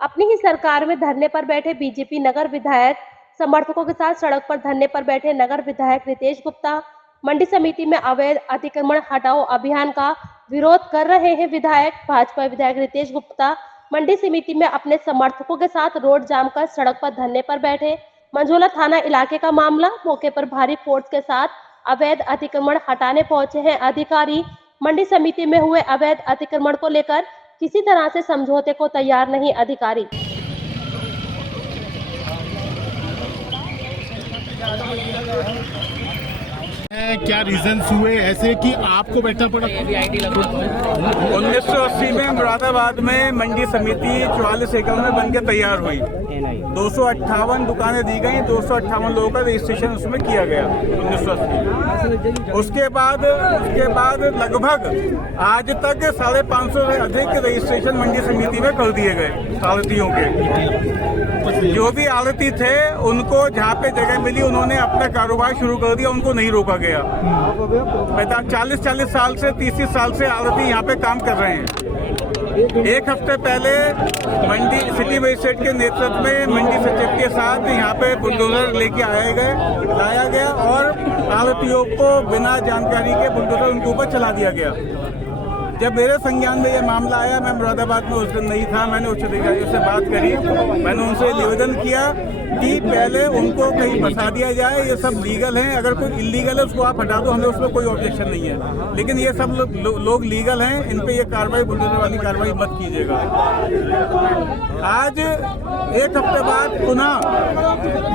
अपनी ही सरकार में धरने पर बैठे बीजेपी नगर विधायक समर्थकों के साथ सड़क पर धरने पर बैठे नगर विधायक रितेश गुप्ता मंडी समिति में अवैध अतिक्रमण हटाओ अभियान का विरोध कर रहे हैं। विधायक भाजपा विधायक रितेश गुप्ता मंडी समिति में अपने समर्थकों के साथ रोड जाम कर सड़क पर धरने पर बैठे। मंझोला थाना इलाके का मामला, मौके पर भारी फोर्स के साथ अवैध अतिक्रमण हटाने पहुंचे हैं अधिकारी। मंडी समिति में हुए अवैध अतिक्रमण को लेकर किसी तरह से समझौते को तैयार नहीं अधिकारी। क्या रीजंस हुए ऐसे कि आपको बैठना पड़ा? 1980 में मुरादाबाद में मंडी समिति 44 एकड़ में बनकर तैयार हुई। 258 दुकानें दी गई, 258 लोगों का रजिस्ट्रेशन उसमें किया गया 1980। उसके बाद लगभग आज तक 550 से अधिक रजिस्ट्रेशन मंडी समिति में कर दिए गए आड़तियों के। जो भी आड़ती थे उनको जहाँ पे जगह मिली उन्होंने अपना कारोबार शुरू कर दिया, उनको नहीं रोका गया। 40 साल से 30 साल से आड़ती यहाँ पे काम कर रहे हैं। एक हफ्ते पहले मंडी सिटी मजिस्ट्रेट के नेतृत्व में मंडी सचिव के साथ यहाँ पे बुलडोजर लेके लाया गया और आड़तियों को बिना जानकारी के बुलडोजर उनके ऊपर चला दिया गया। जब मेरे संज्ञान में ये मामला आया, मैं मुरादाबाद में उस दिन नहीं था, मैंने उच्च अधिकारियों से बात करी। मैंने उनसे निवेदन किया कि पहले उनको कहीं फंसा दिया जाए, ये सब लीगल हैं, अगर कोई इलीगल है उसको आप हटा दो, हमें उसमें कोई ऑब्जेक्शन नहीं है, लेकिन ये सब लोग लीगल हैं, इन पे ये कार्रवाई बुलडोजर वाली कार्रवाई मत कीजिएगा। आज एक हफ्ते बाद पुनः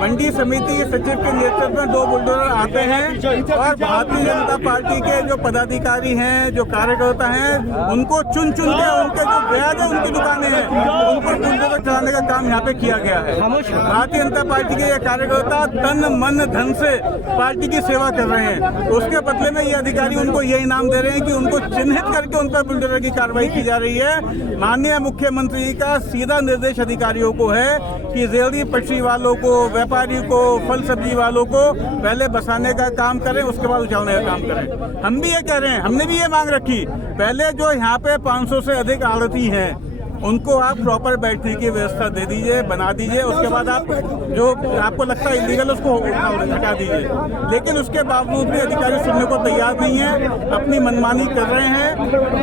मंडी समिति सचिव के नेतृत्व में 2 बुलडोजर आते हैं और भारतीय जनता पार्टी के जो पदाधिकारी हैं, जो कार्यकर्ता हैं, उनको चुन के उनके जो ब्याज है उनकी दुकानें हैं उन पर बुलडोजर चलाने का काम यहाँ पे किया गया है। भारतीय जनता पार्टी के ये कार्यकर्ता तन मन धन से पार्टी की सेवा कर रहे हैं, उसके बदले में ये अधिकारी उनको ये इनाम दे रहे हैं कि उनको चिन्हित करके उन पर बुलडोजर की कार्रवाई की जा रही है। माननीय मुख्यमंत्री जी का सीधा निर्देश अधिकारियों को है कि रेहड़ी पटरी वालों को, व्यापारी को, फल सब्जी वालों को पहले बसाने का काम करें, उसके बाद उछालने का काम करें। हम भी ये कह रहे हैं, हमने भी ये मांग रखी, पहले जो यहाँ पे 500 से अधिक आड़ती हैं उनको आप प्रॉपर बैठने की व्यवस्था दे दीजिए, बना दीजिए, उसके बाद आप जो आपको लगता है इलीगल उसको हटा दीजिए। लेकिन उसके बावजूद भी अधिकारी सुनने को तैयार नहीं है, अपनी मनमानी कर रहे हैं।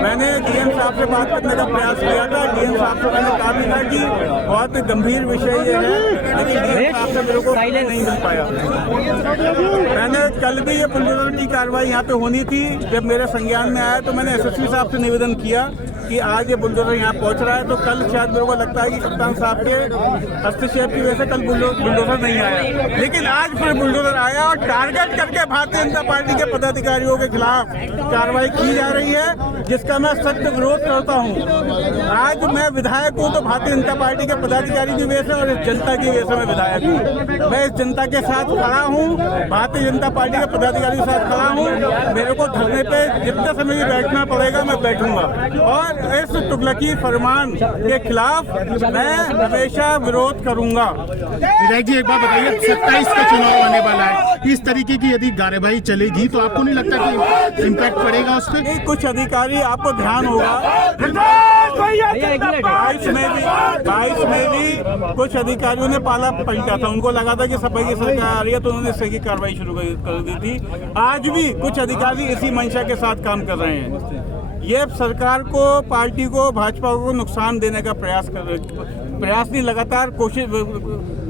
मैंने डीएम साहब से बात करने का प्रयास किया था, डीएम साहब से मैंने कहा भी था कि बहुत गंभीर विषय ये है, लेकिन डीएम साहब से मेरे को नहीं मिल पाया। मैंने कल भी ये बुलडोजर की कार्रवाई यहाँ पे होनी थी, जब मेरे संज्ञान में आया तो मैंने एसएसपी साहब से निवेदन किया कि आज ये बुलडोजर यहाँ पहुँच रहा है, तो कल शायद मेरे को लगता है कि कप्तान साहब के हस्तक्षेप की वजह से कल बुलडोजर नहीं आया, लेकिन आज फिर बुलडोजर आया और टारगेट करके भारतीय जनता पार्टी के पदाधिकारियों के खिलाफ कार्रवाई की जा रही है, जिसका मैं सख्त विरोध करता हूँ। आज मैं विधायक हूँ तो भारतीय जनता पार्टी के पदाधिकारी की वजह से और इस जनता की वजह से मैं विधायक हूँ। मैं इस जनता के साथ खड़ा हूँ, भारतीय जनता पार्टी के पदाधिकारी के साथ खड़ा हूँ। मेरे को धरने पे जितना समय भी बैठना पड़ेगा मैं बैठूंगा और इस तुगलकी फरमान के खिलाफ मैं हमेशा विरोध करूंगा। विधायक जी, एक बात बताइए, 27 का चुनाव आने वाला है, इस तरीके की यदि कार्यवाही चलेगी तो आपको नहीं लगता कि इम्पैक्ट पड़ेगा उस पर? कुछ अधिकारी, आपको ध्यान होगा 22 में भी कुछ अधिकारियों ने पाला पलटा था, उनको लगा था कि सफाई की सरकार आ रही है तो उन्होंने सही की कार्रवाई शुरू कर दी थी। आज भी कुछ अधिकारी इसी मंशा के साथ काम कर रहे हैं। ये सरकार को, पार्टी को, भाजपा को नुकसान देने का प्रयास नहीं, लगातार कोशिश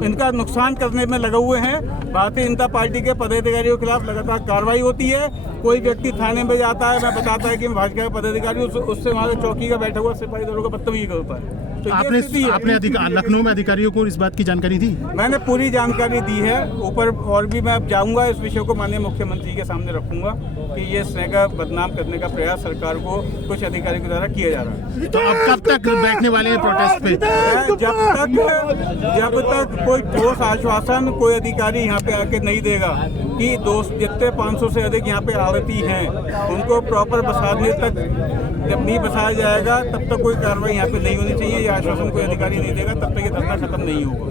इनका नुकसान करने में लगे हुए हैं। भारतीय जनता पार्टी के पदाधिकारियों के खिलाफ लगातार कार्रवाई होती है। कोई व्यक्ति थाने में जाता है, मैं बताता है कि भाजपा के पदाधिकारी उससे वहाँ चौकी का बैठा हुआ सिपाही दलों का बदतमीजी करता है। तो आपने लखनऊ में अधिकारियों को इस बात की जानकारी दी? मैंने पूरी जानकारी दी है ऊपर, और भी मैं जाऊंगा इस विषय को माननीय मुख्यमंत्री के सामने रखूंगा कि ये स्नेह का बदनाम करने का प्रयास सरकार को कुछ अधिकारियों के द्वारा किया जा रहा है। तो अब कब तक बैठने वाले हैं प्रोटेस्ट पे? जब तक कोई ठोस आश्वासन कोई अधिकारी यहाँ पे आके नहीं देगा कि जितने 500 से अधिक यहाँ पे आड़ती हैं उनको प्रॉपर बसाने तक जब नहीं बसाया जाएगा तब तक कोई कार्रवाई यहाँ पे नहीं होनी चाहिए। ये आश्वासन कोई अधिकारी नहीं देगा तब तक ये धरना खत्म नहीं होगा।